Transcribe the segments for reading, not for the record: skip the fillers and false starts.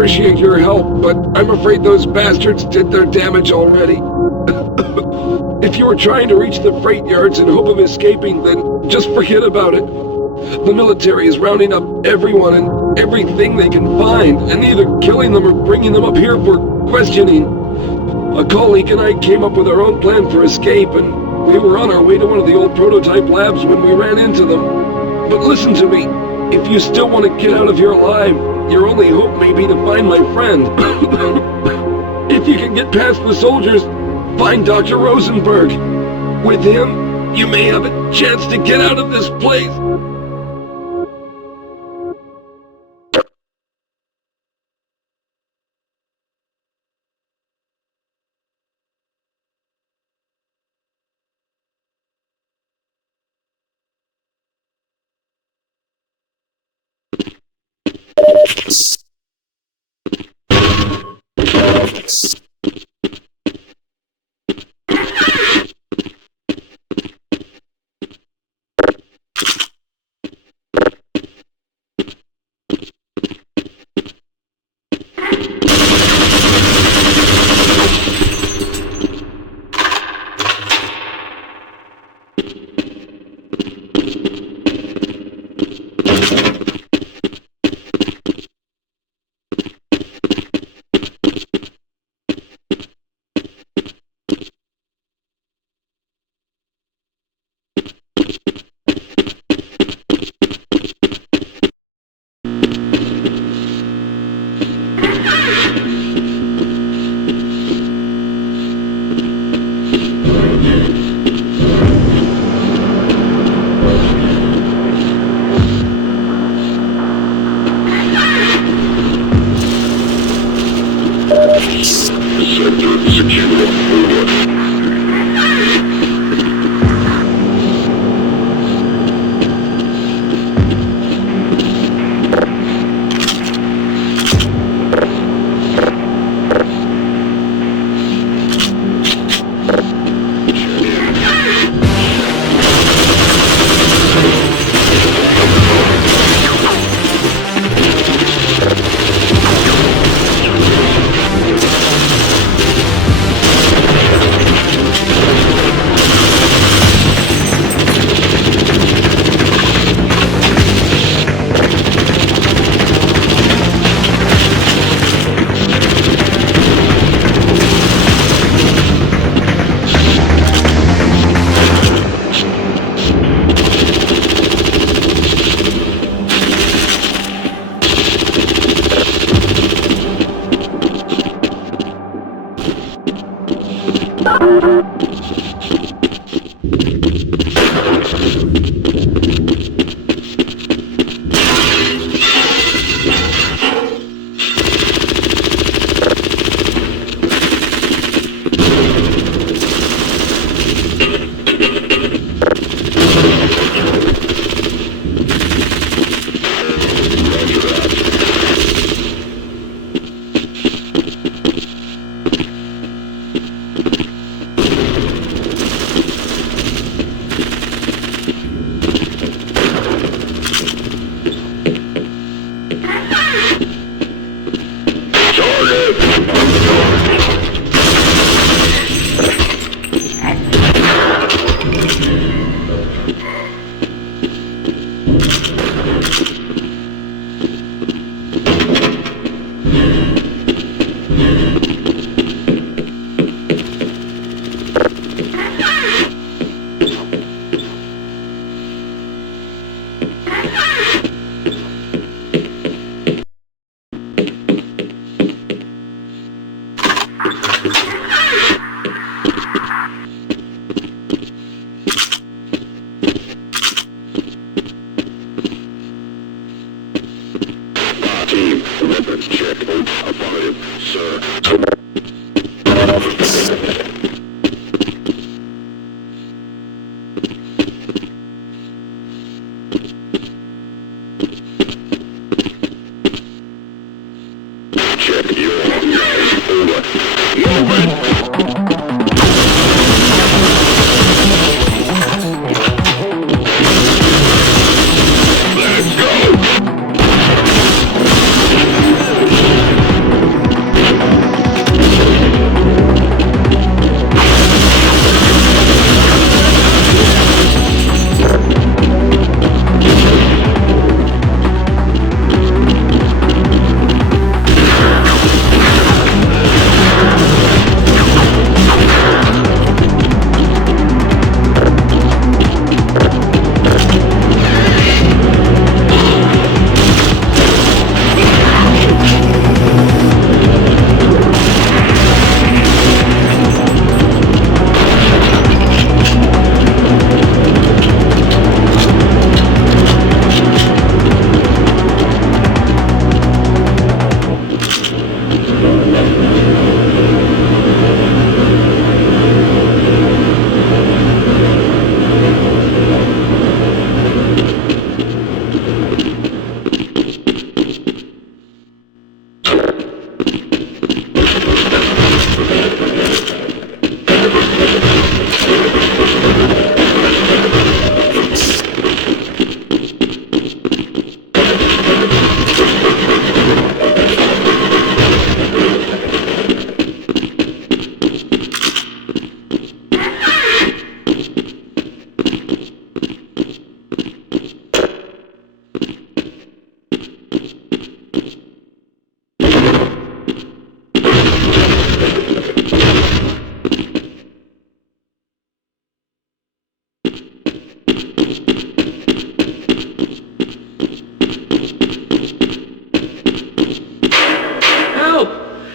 appreciate your help, but I'm afraid those bastards did their damage already. If you were trying to reach the freight yards in hope of escaping, then just forget about it. The military is rounding up everyone and everything they can find, and either killing them or bringing them up here for questioning. A colleague and I came up with our own plan for escape, and we were on our way to one of the old prototype labs when we ran into them. But listen to me, if you still want to get out of here alive, your only hope may be to find my friend. If you can get past the soldiers, find Dr. Rosenberg. With him, you may have a chance to get out of this place.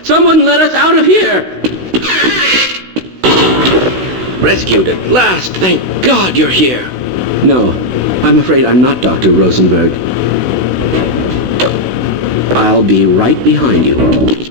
Someone let us out of here! Rescued at last! Thank God you're here! No, I'm afraid I'm not Dr. Rosenberg. I'll be right behind you.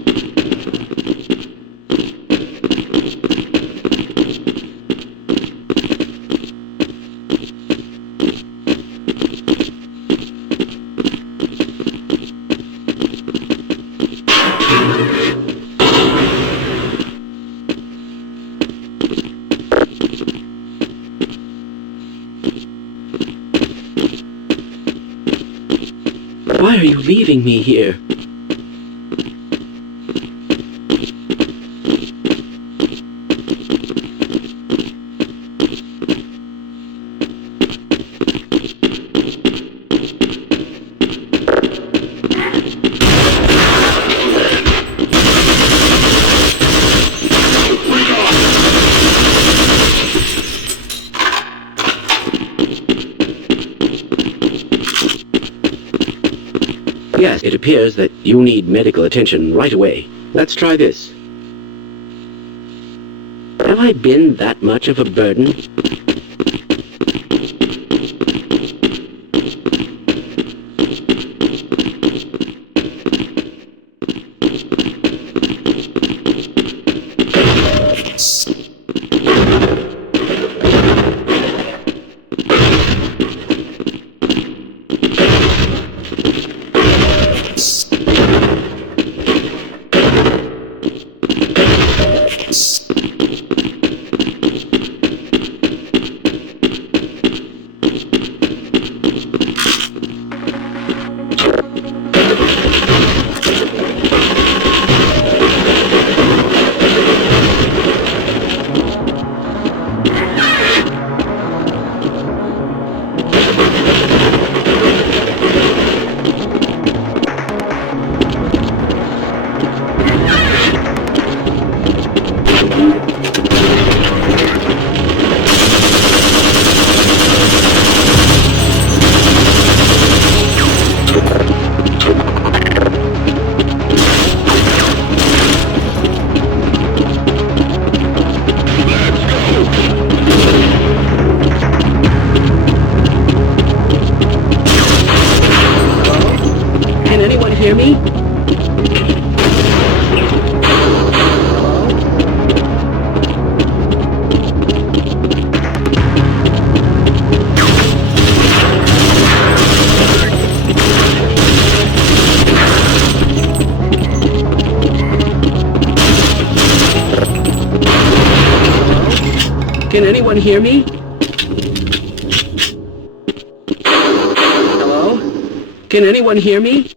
Why are you leaving me here? Yes, it appears that you need medical attention right away. Let's try this. Have I been that much of a burden? Hear me? Can anyone hear me? Hello? Can anyone hear me?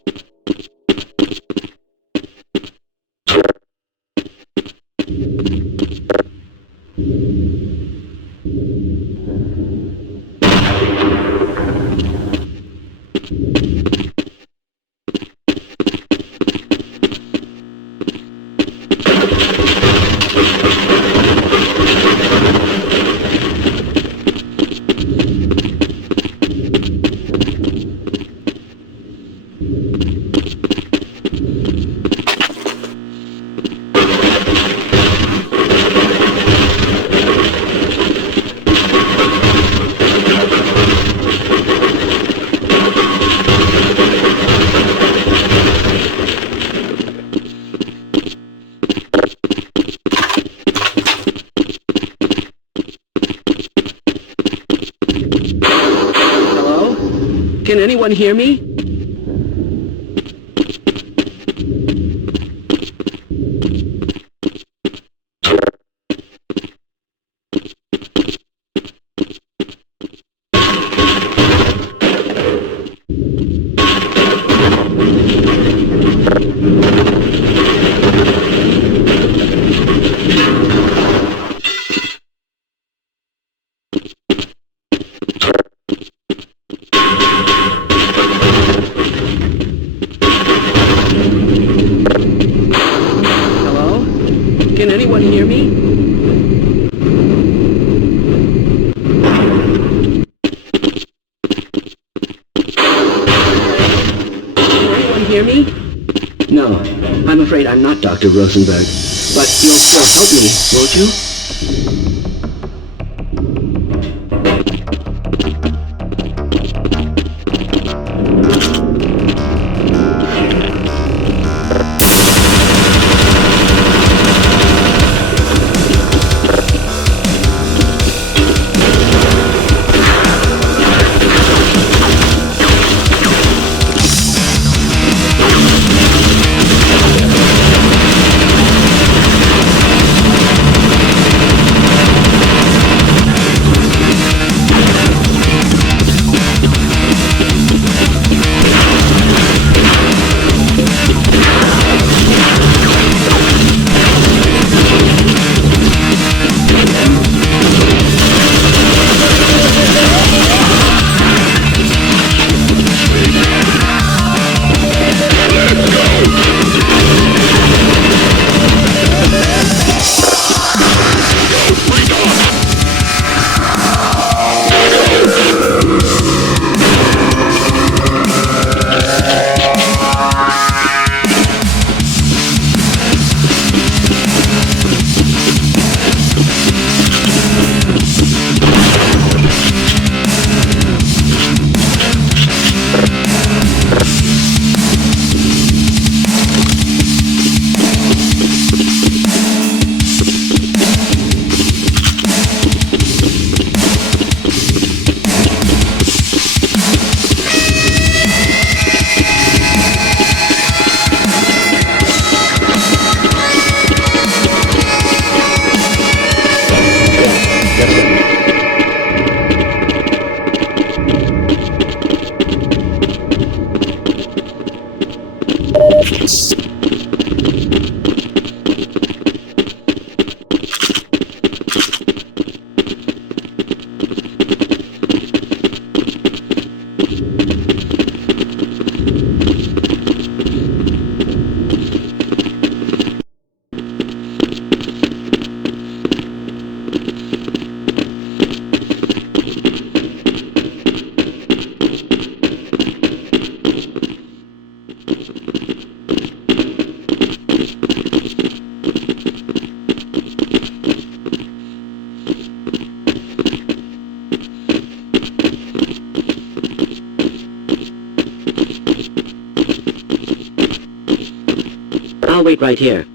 Can anyone hear me? hear me? No, I'm afraid I'm not Dr. Rosenberg. But you'll still help me, won't you? I'll wait right here.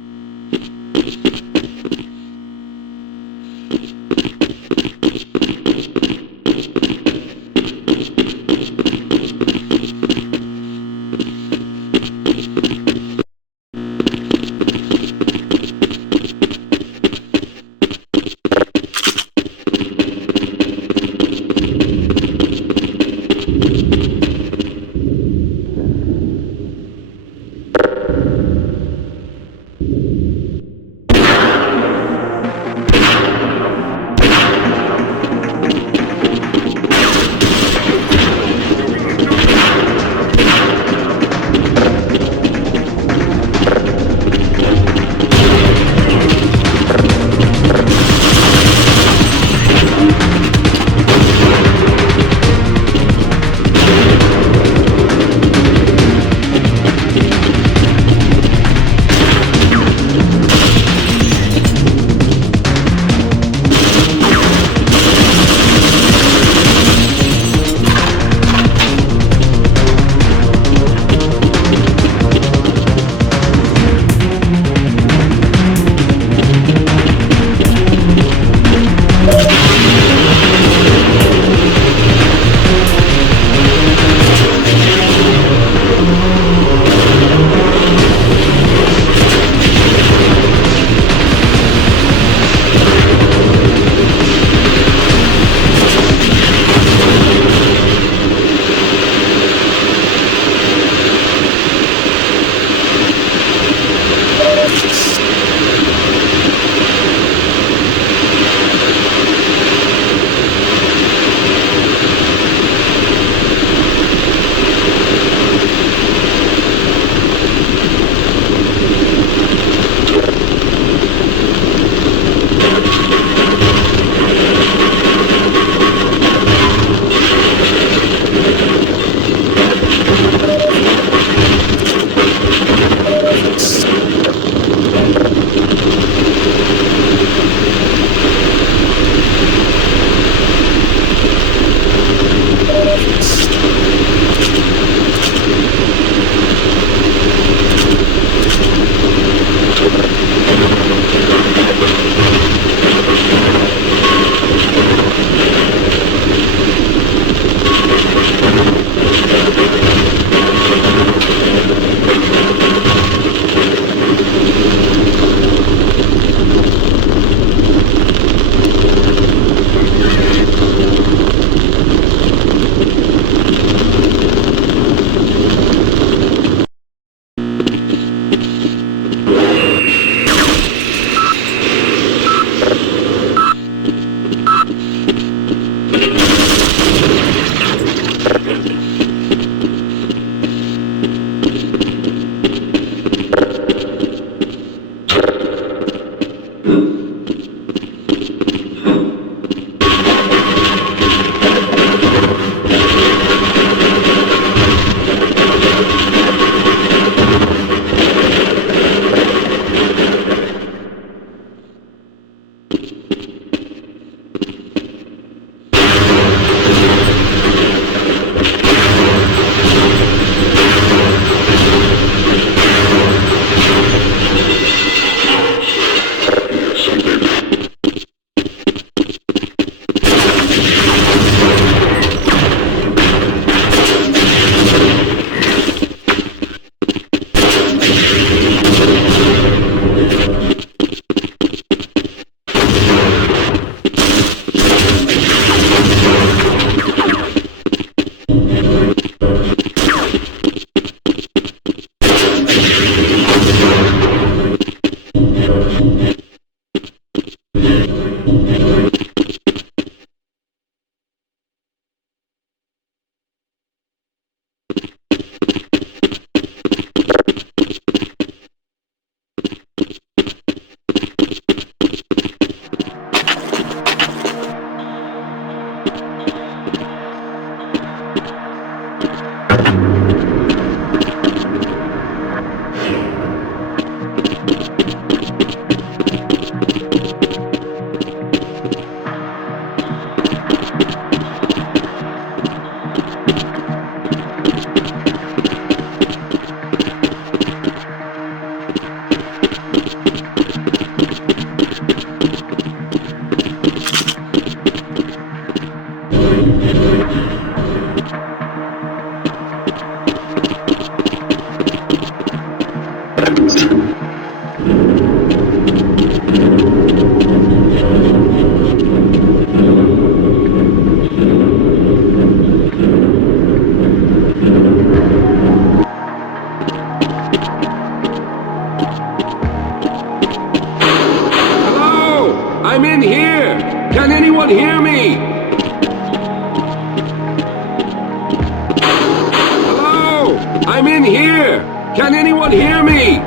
Can anyone hear me?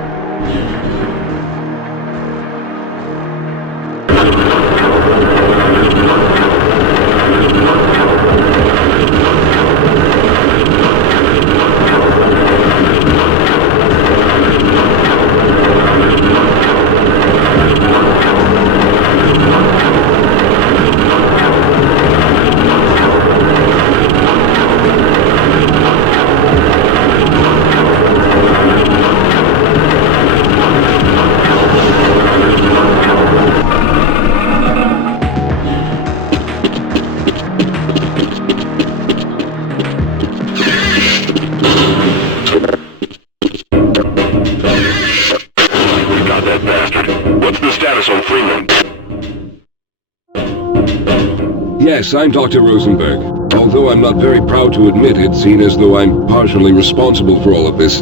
Yes, I'm Dr. Rosenberg, although I'm not very proud to admit it, seeing as though I'm partially responsible for all of this.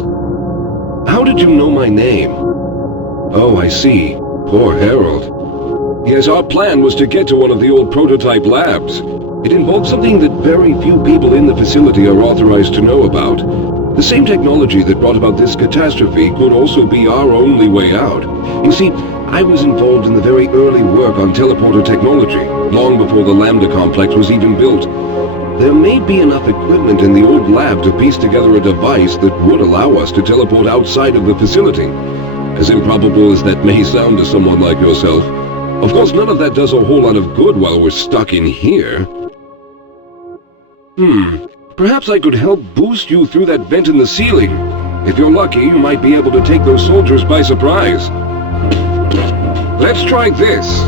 How did you know my name? Oh, I see. Poor Harold. Yes, our plan was to get to one of the old prototype labs. It involved something that very few people in the facility are authorized to know about. The same technology that brought about this catastrophe could also be our only way out. You see, I was involved in the very early work on teleporter technology, long before the Lambda complex was even built. There may be enough equipment in the old lab to piece together a device that would allow us to teleport outside of the facility. As improbable as that may sound to someone like yourself, of course none of that does a whole lot of good while we're stuck in here. Perhaps I could help boost you through that vent in the ceiling. If you're lucky, you might be able to take those soldiers by surprise. Let's try this.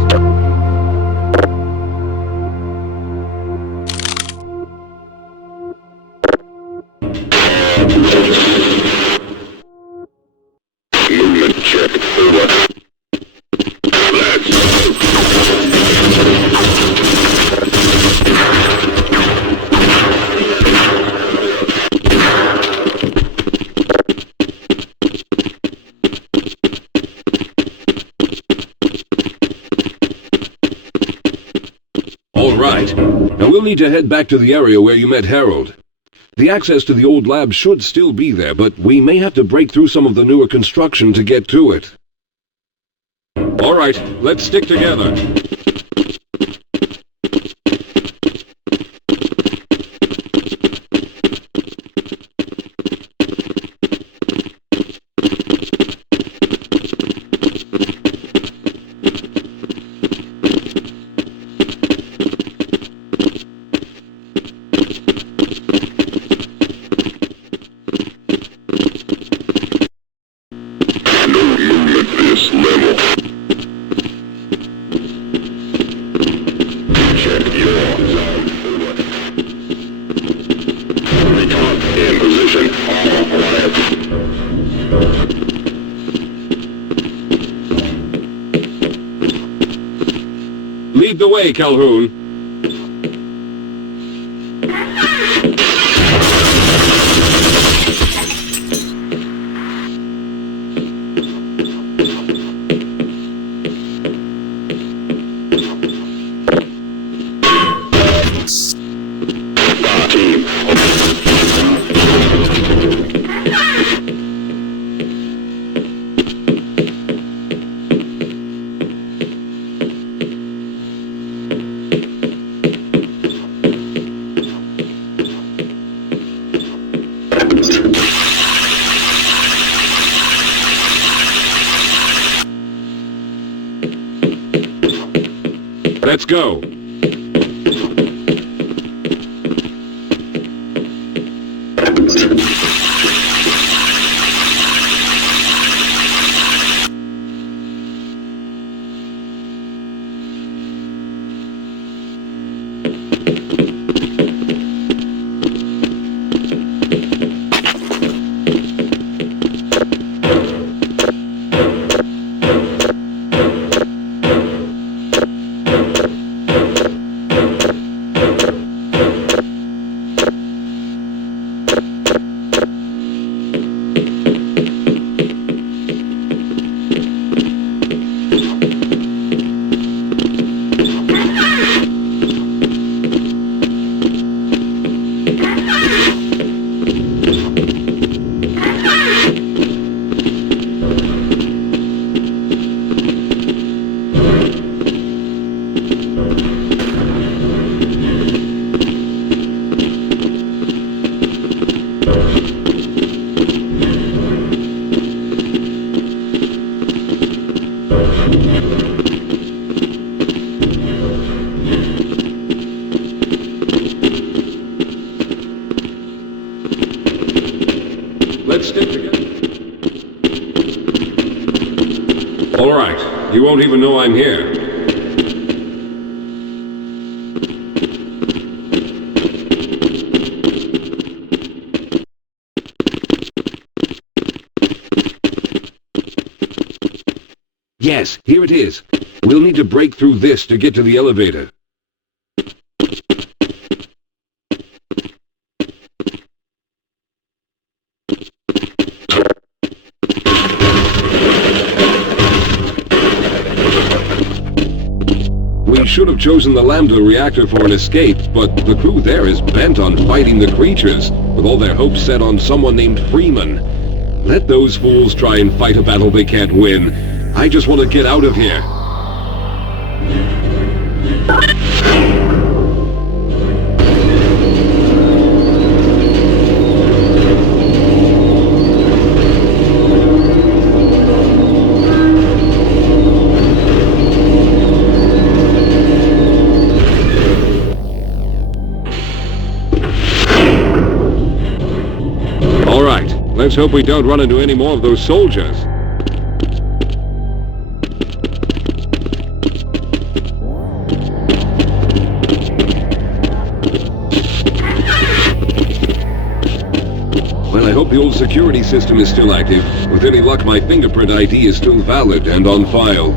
Movement check. Let's go. Alright, now we'll need to head back to the area where you met Harold. The access to the old lab should still be there, but we may have to break through some of the newer construction to get to it. Alright, let's stick together. Lead the way, Calhoun. Let's go. Let's stick together. All right. You won't even know I'm here. Yes, here it is. We'll need to break through this to get to the elevator. We should have chosen the Lambda reactor for an escape, but the crew there is bent on fighting the creatures, with all their hopes set on someone named Freeman. Let those fools try and fight a battle they can't win. I just want to get out of here. All right, let's hope we don't run into any more of those soldiers. Well, I hope the old security system is still active. With any luck, my fingerprint ID is still valid and on file.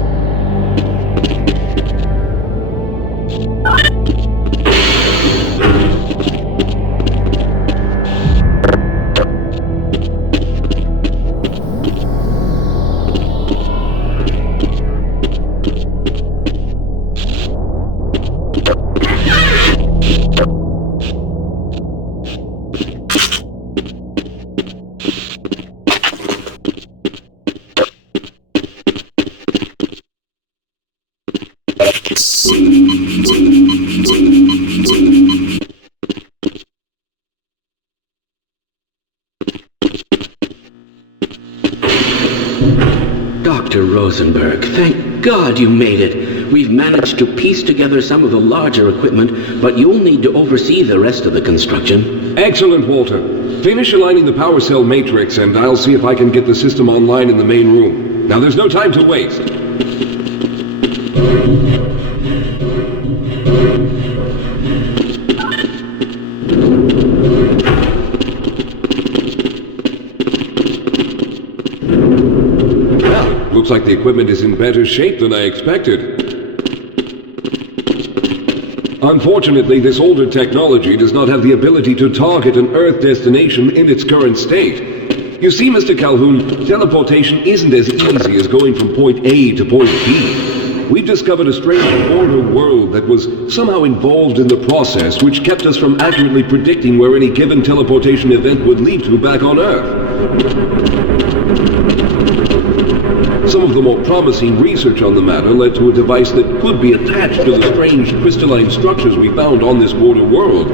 Dr. Rosenberg, thank God you made it. We've managed to piece together some of the larger equipment, but you'll need to oversee the rest of the construction. Excellent, Walter. Finish aligning the power cell matrix, and I'll see if I can get the system online in the main room. Now, there's no time to waste. Well, looks like the equipment is in better shape than I expected. Unfortunately, this older technology does not have the ability to target an Earth destination in its current state. You see, Mr. Calhoun, teleportation isn't as easy as going from point A to point B. We've discovered a strange border world that was somehow involved in the process, which kept us from accurately predicting where any given teleportation event would lead to back on Earth. Some of the more promising research on the matter led to a device that could be attached to the strange crystalline structures we found on this border world.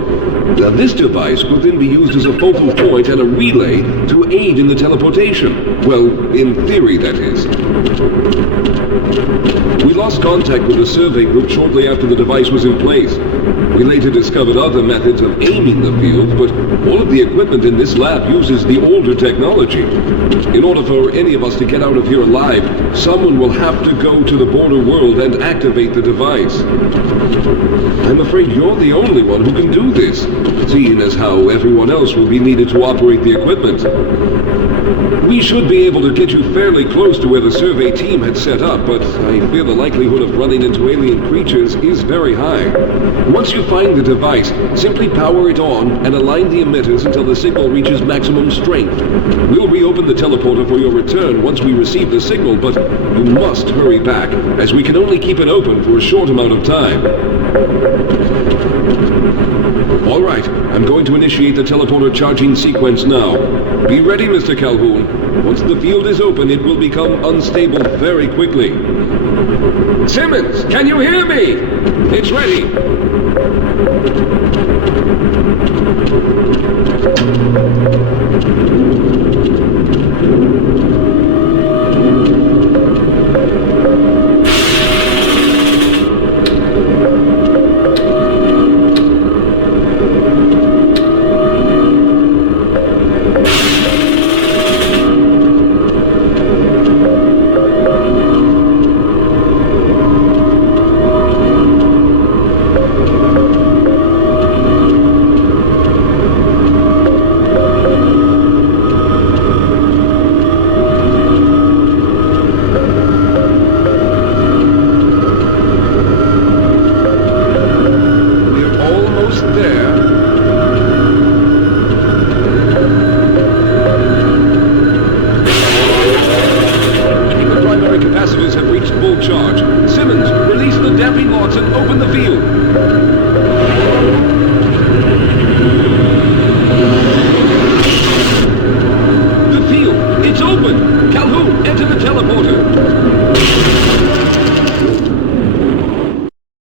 Now, this device could then be used as a focal point and a relay to aid in the teleportation. Well, in theory, that is. We lost contact with the survey group shortly after the device was in place. We later discovered other methods of aiming the field, but all of the equipment in this lab uses the older technology. In order for any of us to get out of here alive, someone will have to go to the border world and activate the device. I'm afraid you're the only one who can do this, seeing as how everyone else will be needed to operate the equipment. We should be able to get you fairly close to where the survey team had set up, but I fear the likelihood of running into alien creatures is very high. Once you find the device, simply power it on and align the emitters until the signal reaches maximum strength. We'll reopen the teleporter for your return once we receive the signal, but you must hurry back, as we can only keep it open for a short amount of time. All right, I'm going to initiate the teleporter charging sequence now. Be ready, Mr. Calhoun. Once the field is open, it will become unstable very quickly. Simmons, can you hear me? It's ready. It's open! Calhoun, enter the teleporter!